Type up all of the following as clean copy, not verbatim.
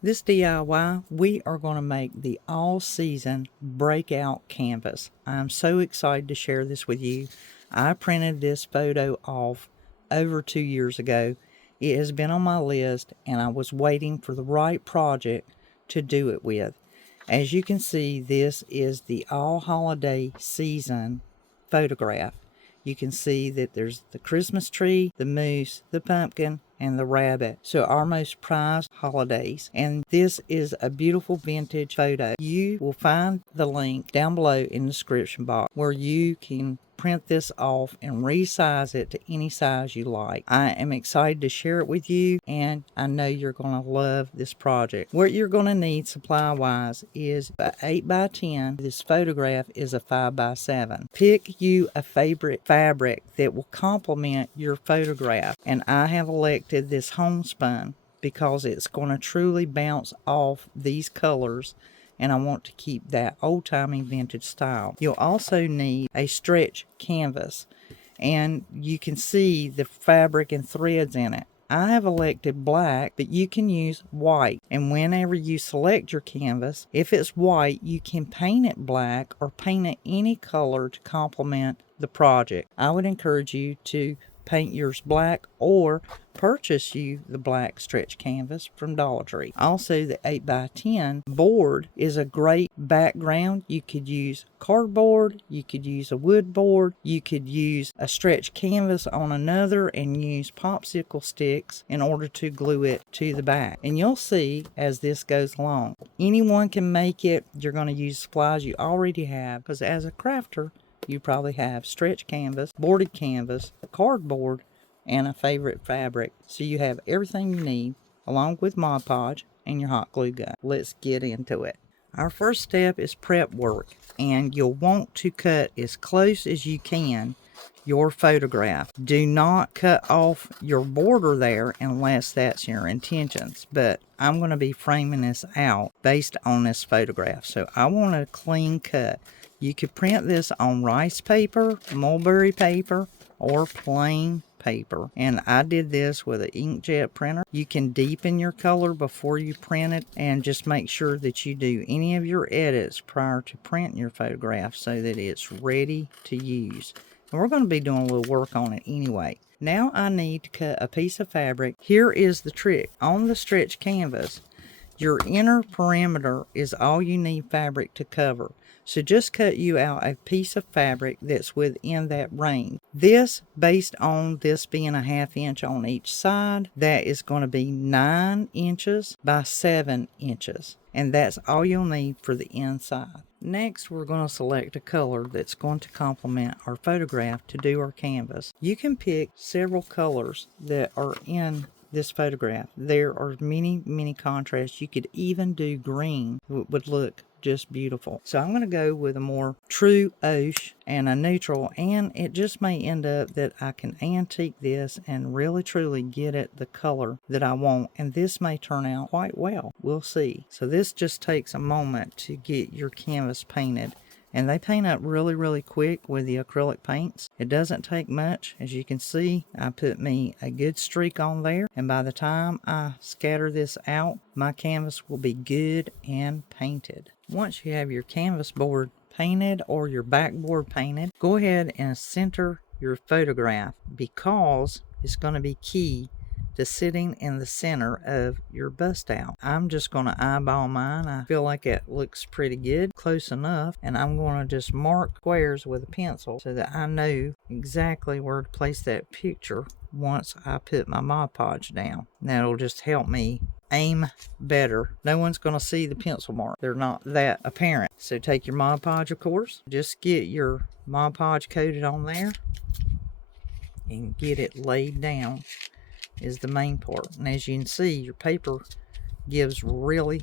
This DIY, we are going to make the all-season breakout canvas. I'm so excited to share this with you. I printed this photo off over 2 years ago. It has been on my list and I was waiting for the right project to do it with. As you can see, this is the all holiday season photograph. You can see that there's the Christmas tree, the moose, the pumpkin, and the rabbit. So our most prized holidays. And this is a beautiful vintage photo. You will find the link down below in the description box where you can print this off and resize it to any size you like. I am excited to share it with you, and I know you're going to love this project. What you're going to need supply wise is an 8x10. This photograph is a 5x7. Pick you a favorite fabric that will complement your photograph, and I have elected this homespun because it's going to truly bounce off these colors, and I want to keep that old-timey vintage style. You'll also need a stretch canvas, and you can see the fabric and threads in it. I have elected black, but you can use white. And whenever you select your canvas, if it's white, you can paint it black or paint it any color to complement the project. I would encourage you to paint yours black or purchase you the black stretch canvas from Dollar Tree. Also, the 8x10 board is a great background. You could use cardboard, you could use a wood board, you could use a stretch canvas on another and use popsicle sticks in order to glue it to the back. And you'll see as this goes along. Anyone can make it. You're going to use supplies you already have, because as a crafter, you probably have stretch canvas, boarded canvas, cardboard, and a favorite fabric. So you have everything you need along with Mod Podge and your hot glue gun. Let's get into it. Our first step is prep work, and you'll want to cut as close as you can your photograph. Do not cut off your border there unless that's your intentions, but I'm going to be framing this out based on this photograph, so I want a clean cut. You could print this on rice paper, mulberry paper, or plain paper, and I did this with an inkjet printer. You can deepen your color before you print it, and just make sure that you do any of your edits prior to printing your photograph so that it's ready to use. And we're going to be doing a little work on it anyway. Now I need to cut a piece of fabric. Here is the trick. On the stretch canvas, your inner perimeter is all you need fabric to cover. So just cut you out a piece of fabric that's within that range. This, based on this being a 1/2 inch on each side, that is going to be 9 inches by 7 inches. And that's all you'll need for the inside. Next, we're going to select a color that's going to complement our photograph to do our canvas. You can pick several colors that are in this photograph. There are many contrasts. You could even do green. It would look just beautiful. So I'm going to go with a more true oche and a neutral, and it just may end up that I can antique this and really truly get it the color that I want, and this may turn out quite well. We'll see. So this just takes a moment to get your canvas painted, and they paint up really quick with the acrylic paints. It doesn't take much. As you can see, I put me a good streak on there, and by the time I scatter this out, my canvas will be good and painted. Once you have your canvas board painted or your backboard painted, go ahead and center your photograph, because it's going to be key to sitting in the center of your bust out. I'm just going to eyeball mine. I feel like it looks pretty good, close enough, and I'm going to just mark squares with a pencil so that I know exactly where to place that picture once I put my Mod Podge down. That'll just help me aim better. No one's going to see the pencil mark. They're not that apparent. So take your Mod Podge, of course. Just get your Mod Podge coated on there and get it laid down is the main part. And as you can see, your paper gives really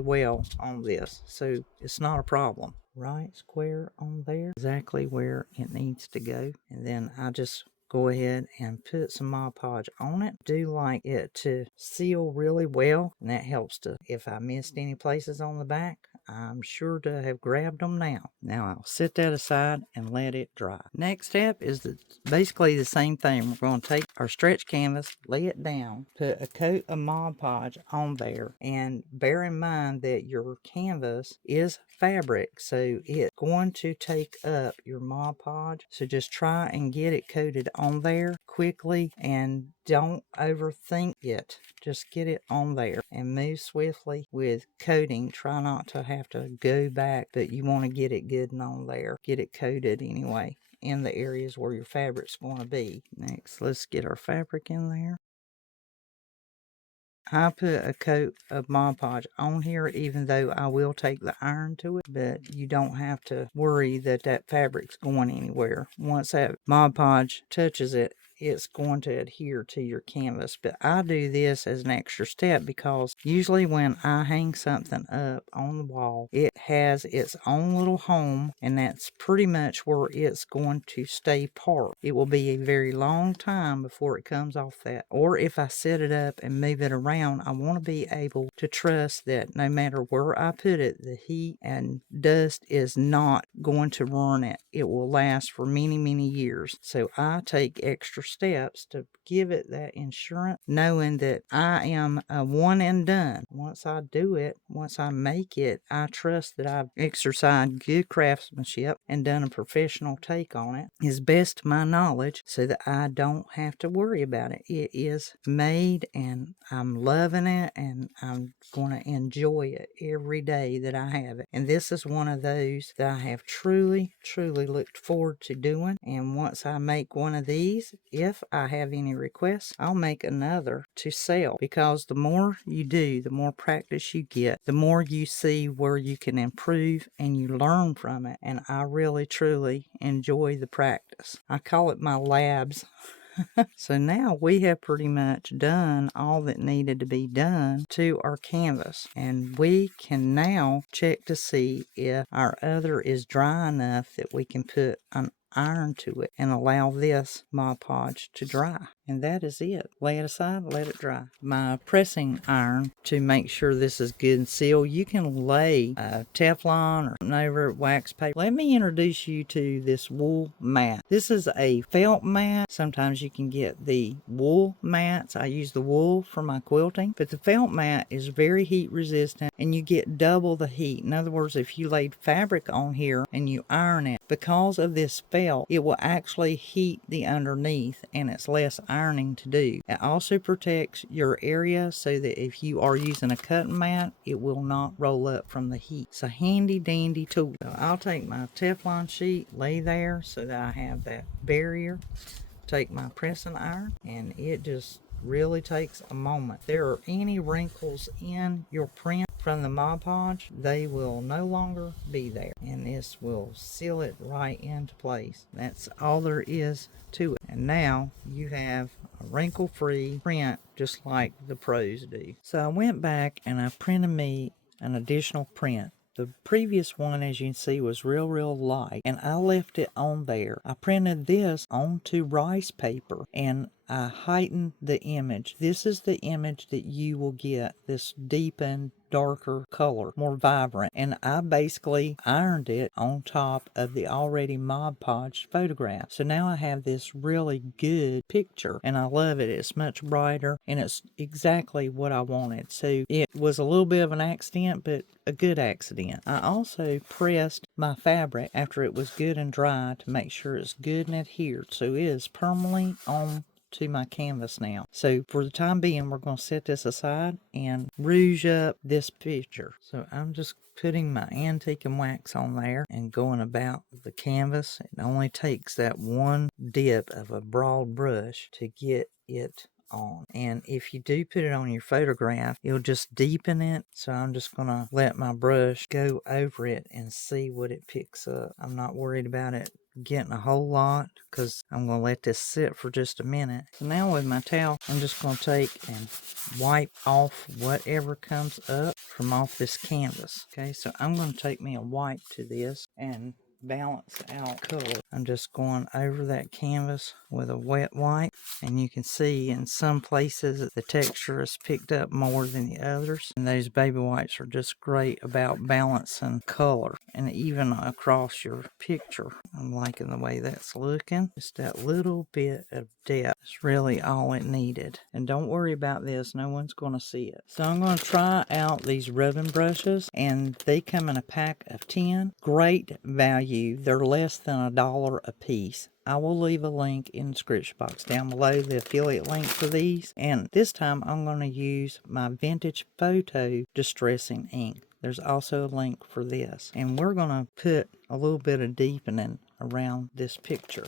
well on this, so it's not a problem. Right square on there, exactly where it needs to go. And then I just go ahead and put some Mod Podge on it. Do like it to seal really well, and that helps to, if I missed any places on the back, I'm sure to have grabbed them now. Now I'll set that aside and let it dry. Next step is basically the same thing. We're going to take our stretch canvas, lay it down, put a coat of Mod Podge on there, and bear in mind that your canvas is fabric, so it's going to take up your Mod Podge. So just try and get it coated on there quickly and don't overthink it. Just get it on there and move swiftly with coating. Try not to have to go back, but you want to get it good and on there. Get it coated anyway in the areas where your fabric's going to be. Next, let's get our fabric in there. I put a coat of Mod Podge on here, even though I will take the iron to it, but you don't have to worry that that fabric's going anywhere. Once that Mod Podge touches it, it's going to adhere to your canvas. But I do this as an extra step because usually when I hang something up on the wall, it has its own little home, and that's pretty much where it's going to stay parked. It will be a very long time before it comes off that. Or if I set it up and move it around, I want to be able to trust that no matter where I put it, the heat and dust is not going to ruin it. It will last for many, many years. So I take extra steps to give it that insurance, knowing that I am a one and done. Once I do it, once I make it, I trust that I've exercised good craftsmanship and done a professional take on it as best to my knowledge, so that I don't have to worry about it. It is made and I'm loving it, and I'm going to enjoy it every day that I have it. And this is one of those that I have truly looked forward to doing. And once I make one of these, if I have any requests, I'll make another to sell, because the more you do, the more practice you get, the more you see where you can improve and you learn from it. And I really truly enjoy the practice. I call it my labs. So now we have pretty much done all that needed to be done to our canvas, and we can now check to see if our other is dry enough that we can put an iron to it and allow this Mod Podge to dry. And that is it. Lay it aside, let it dry. My pressing iron, to make sure this is good and sealed, you can lay Teflon or over wax paper. Let me introduce you to this wool mat. This is a felt mat. Sometimes you can get the wool mats. I use the wool for my quilting, but the felt mat is very heat resistant and you get double the heat. In other words, if you laid fabric on here and you iron it, because of this felt, it will actually heat the underneath and it's less ironing to do. It also protects your area so that if you are using a cutting mat, it will not roll up from the heat. It's a handy dandy tool. So I'll take my Teflon sheet, lay there so that I have that barrier. Take my pressing iron, and it just really takes a moment. If there are any wrinkles in your print from the Mod Podge, they will no longer be there, and this will seal it right into place. That's all there is to it. And now you have a wrinkle-free print just like the pros do. So I went back and I printed me an additional print. The previous one, as you can see, was real light, and I left it on there. I printed this onto rice paper and I heightened the image. This is the image that you will get, this deepened, darker color, more vibrant. And I basically ironed it on top of the already Mod Podge photograph. So now I have this really good picture, and I love it. It's much brighter, and it's exactly what I wanted. So it was a little bit of an accident, but a good accident. I also pressed my fabric after it was good and dry to make sure it's good and adhered. So it is permanently on to my canvas now. So for the time being, we're going to set this aside and rouge up this picture. So I'm just putting my antique and wax on there and going about the canvas. It only takes that one dip of a broad brush to get it on. And if you do put it on your photograph, it'll just deepen it. So I'm just going to let my brush go over it and see what it picks up. I'm not worried about it getting a whole lot because I'm going to let this sit for just a minute. So now with my towel, I'm just going to take and wipe off whatever comes up from off this canvas. Okay, so I'm going to take me a wipe to this and balance out color. I'm just going over that canvas with a wet wipe, and you can see in some places that the texture is picked up more than the others, and those baby wipes are just great about balancing color and even across your picture. I'm liking the way that's looking. Just that little bit of depth is really all it needed. And don't worry about this, no one's going to see it. So I'm going to try out these rubbing brushes, and they come in a pack of 10. Great value. They're less than $1 a piece. I will leave a link in the description box down below, the affiliate link for these. And this time I'm going to use my Vintage Photo Distressing ink. There's also a link for this. And we're going to put a little bit of deepening around this picture.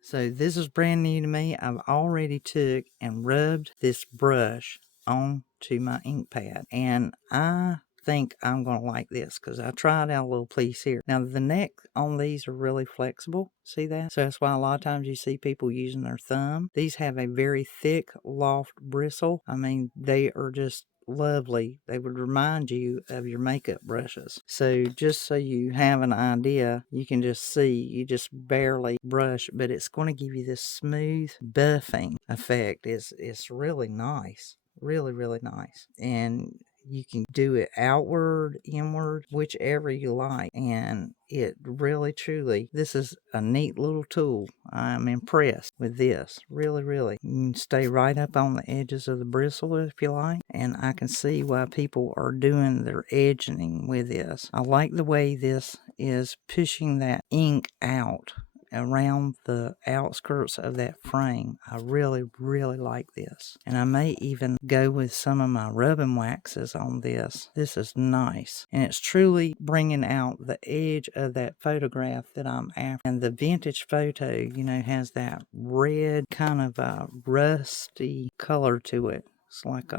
So this is brand new to me. I've already took and rubbed this brush onto my ink pad. And I think I'm going to like this because I tried out a little piece here. Now the neck on these are really flexible. See that? So that's why a lot of times you see people using their thumb. These have a very thick loft bristle. I mean, they are just lovely. They would remind you of your makeup brushes. So just so you have an idea, you can just see, you just barely brush, but it's going to give you this smooth buffing effect. It's really nice. Really, really nice. And you can do it outward, inward, whichever you like. And it really, truly, this is a neat little tool. I'm impressed with this. Really, really. You can stay right up on the edges of the bristle if you like. And I can see why people are doing their edging with this. I like the way this is pushing that ink out around the outskirts of that frame. I really, really like this. And I may even go with some of my rubbing waxes on this. This is nice. And it's truly bringing out the edge of that photograph that I'm after. And the Vintage Photo, you know, has that red kind of a rusty color to it. It's like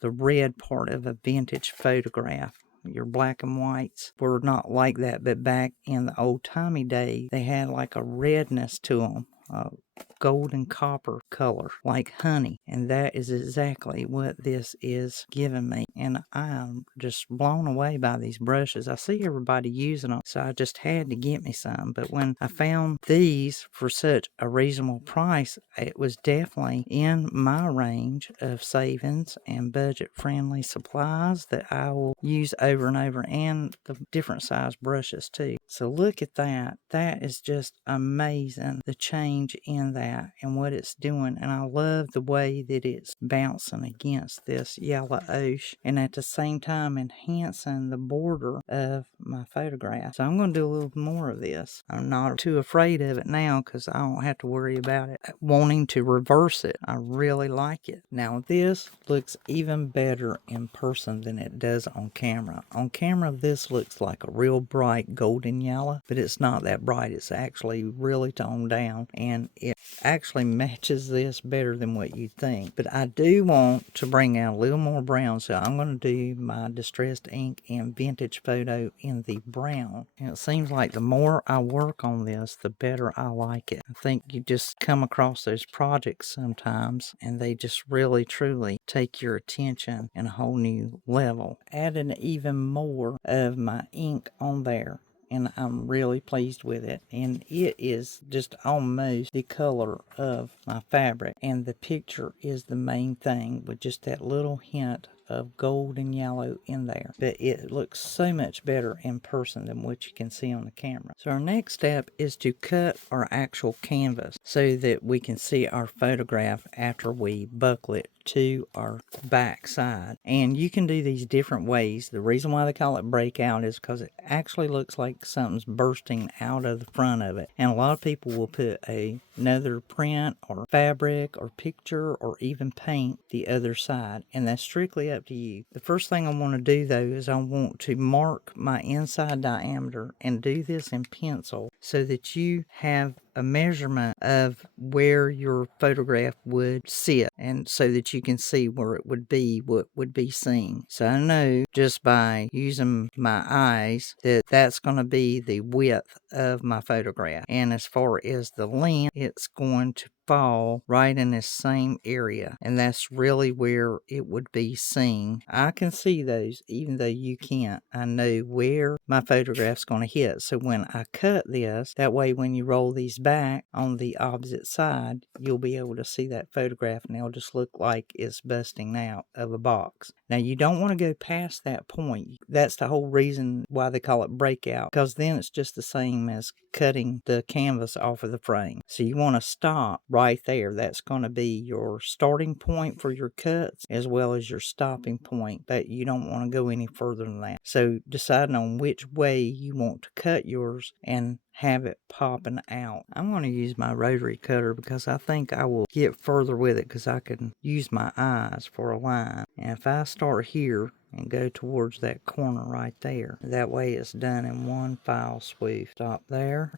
the red part of a vintage photograph. Your black and whites were not like that, but back in the old-timey day, they had like a redness to them, a golden copper color, like honey. And that is exactly what this is giving me. And I'm just blown away by these brushes. I see everybody using them, so I just had to get me some. But when I found these for such a reasonable price, it was definitely in my range of savings and budget-friendly supplies that I will use over and over, and the different size brushes too. So look at that. That is just amazing, the change in that and what it's doing. And I love the way that it's bouncing against this yellow oche and at the same time enhancing the border of my photograph. So I'm going to do a little more of this. I'm not too afraid of it now because I don't have to worry about it wanting to reverse it. I really like it. Now this looks even better in person than it does on camera. On camera this looks like a real bright golden yellow, but it's not that bright. It's actually really toned down, and it actually matches this better than what you'd think. But I do want to bring out a little more brown, so I'm going to do my distressed ink and Vintage Photo in the brown. And it seems like the more I work on this, the better I like it. I think you just come across those projects sometimes and they just really truly take your attention in a whole new level. Adding even more of my ink on there, and I'm really pleased with it. And it is just almost the color of my fabric, and the picture is the main thing with just that little hint of gold and yellow in there. But it looks so much better in person than what you can see on the camera. So our next step is to cut our actual canvas so that we can see our photograph after we buckle it to our back side. And you can do these different ways. The reason why they call it breakout is because it actually looks like something's bursting out of the front of it. And a lot of people will put another print or fabric or picture or even paint the other side, and that's strictly up to you. The first thing I want to do though is I want to mark my inside diameter and do this in pencil so that you have a measurement of where your photograph would sit, and so that you can see where it would be, what would be seen. So I know just by using my eyes that that's going to be the width of my photograph, and as far as the length, it's going to fall right in this same area, and that's really where it would be seen. I can see those even though you can't. I know where my photograph's going to hit, so when I cut this, that way when you roll these back on the opposite side, you'll be able to see that photograph, and it'll just look like it's busting out of a box. Now you don't want to go past that point. That's the whole reason why they call it breakout, because then it's just the same as cutting the canvas off of the frame. So you want to stop right there. That's going to be your starting point for your cuts as well as your stopping point, but you don't want to go any further than that. So deciding on which way you want to cut yours and have it popping out. I'm going to use my rotary cutter because I think I will get further with it, because I can use my eyes for a line. And if I start here and go towards that corner right there, that way it's done in one foul swoop. Stop there.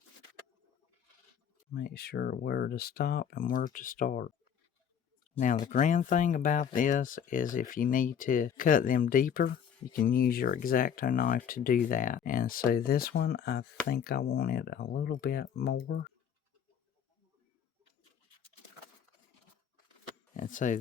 Make sure where to stop and where to start. Now the grand thing about this is if you need to cut them deeper, you can use your X-Acto knife to do that. And so this one, I think I want it a little bit more. And so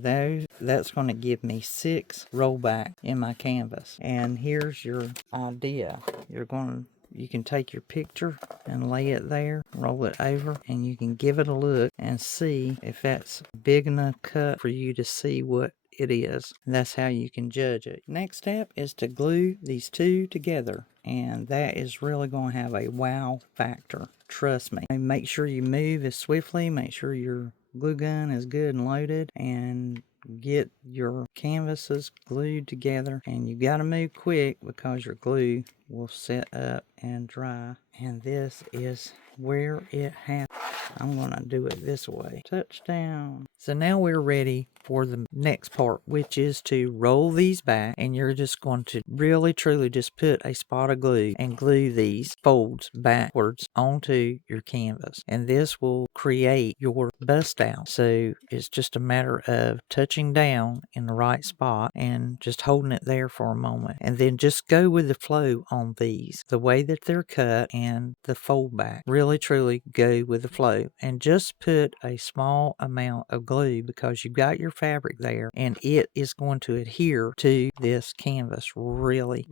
that's going to give me 6 rollback in my canvas. And here's your idea. You can take your picture and lay it there, roll it over, and you can give it a look and see if that's big enough cut for you to see what it is. And that's how you can judge it. Next step is to glue these two together, and that is really going to have a wow factor. Trust me. And make sure you move as swiftly. Make sure your glue gun is good and loaded, and get your canvases glued together. And you got to move quick because your glue will set up and dry. And this is where it happens. I'm going to do it this way. Touchdown. So now we're ready for the next part, which is to roll these back, and you're just going to really truly just put a spot of glue and glue these folds backwards onto your canvas, and this will create your bust out. So it's just a matter of touching down in the right spot and just holding it there for a moment, and then just go with the flow on these, the way that they're cut and the fold back. Really truly go with the flow, and just put a small amount of glue because you've got your fabric there, and it is going to adhere to this canvas really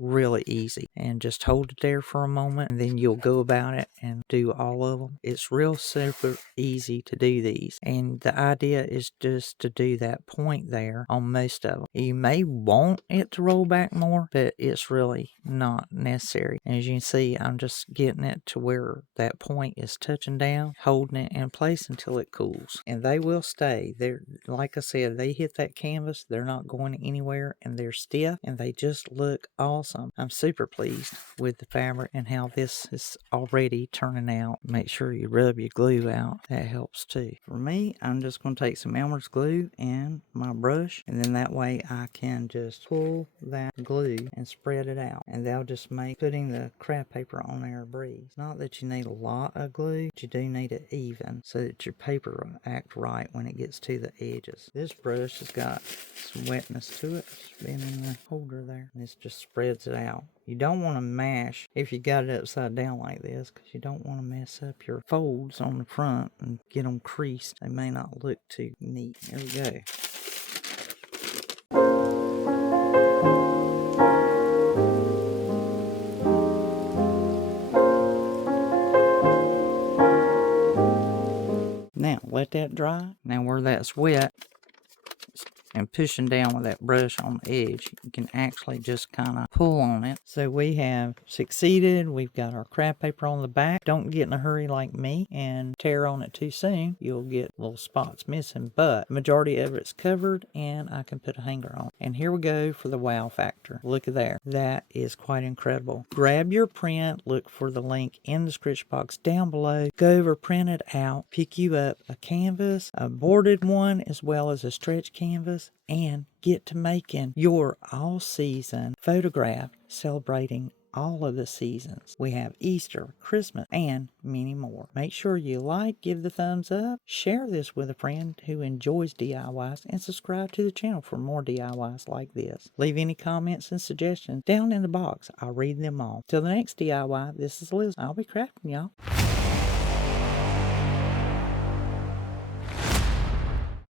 easy. And just hold it there for a moment, and then you'll go about it and do all of them. It's real super easy to do these, and the idea is just to do that point there on most of them. You may want it to roll back more, but it's really not necessary. As you can see, I'm just getting it to where that point is touching down, holding it in place until it cools, and they will stay there. Like I said, they hit that canvas, they're not going anywhere, and they're stiff, and they just look awesome. I'm super pleased with the fabric and how this is already turning out. Make sure you rub your glue out, that helps too. For me, I'm just going to take some Elmer's glue and my brush, and then that way I can just pull that glue and spread it out, and that'll just make putting the craft paper on there a breeze. Not that you need a lot of glue, but you do need it even so that your paper will act right when it gets to the edges. This brush has got some wetness to it. It's been in the holder there, and this just spreads it out. You don't want to mash if you got it upside down like this, because you don't want to mess up your folds on the front and get them creased. They may not look too neat. There we go. Now let that dry. Now where that's wet and pushing down with that brush on the edge, you can actually just kind of pull on it. So we have succeeded. We've got our craft paper on the back. Don't get in a hurry like me and tear on it too soon. You'll get little spots missing, but the majority of it's covered, and I can put a hanger on. And here we go for the wow factor. Look at there. That is quite incredible. Grab your print. Look for the link in the description box down below. Go over, print it out, pick you up a canvas, a boarded one as well as a stretch canvas, and get to making your all-season photograph celebrating all of the seasons. We have Easter, Christmas, and many more. Make sure you like, give the thumbs up, share this with a friend who enjoys DIYs, and subscribe to the channel for more DIYs like this. Leave any comments and suggestions down in the box. I'll read them all. Till the next DIY, this is Liz. I'll be crafting, y'all.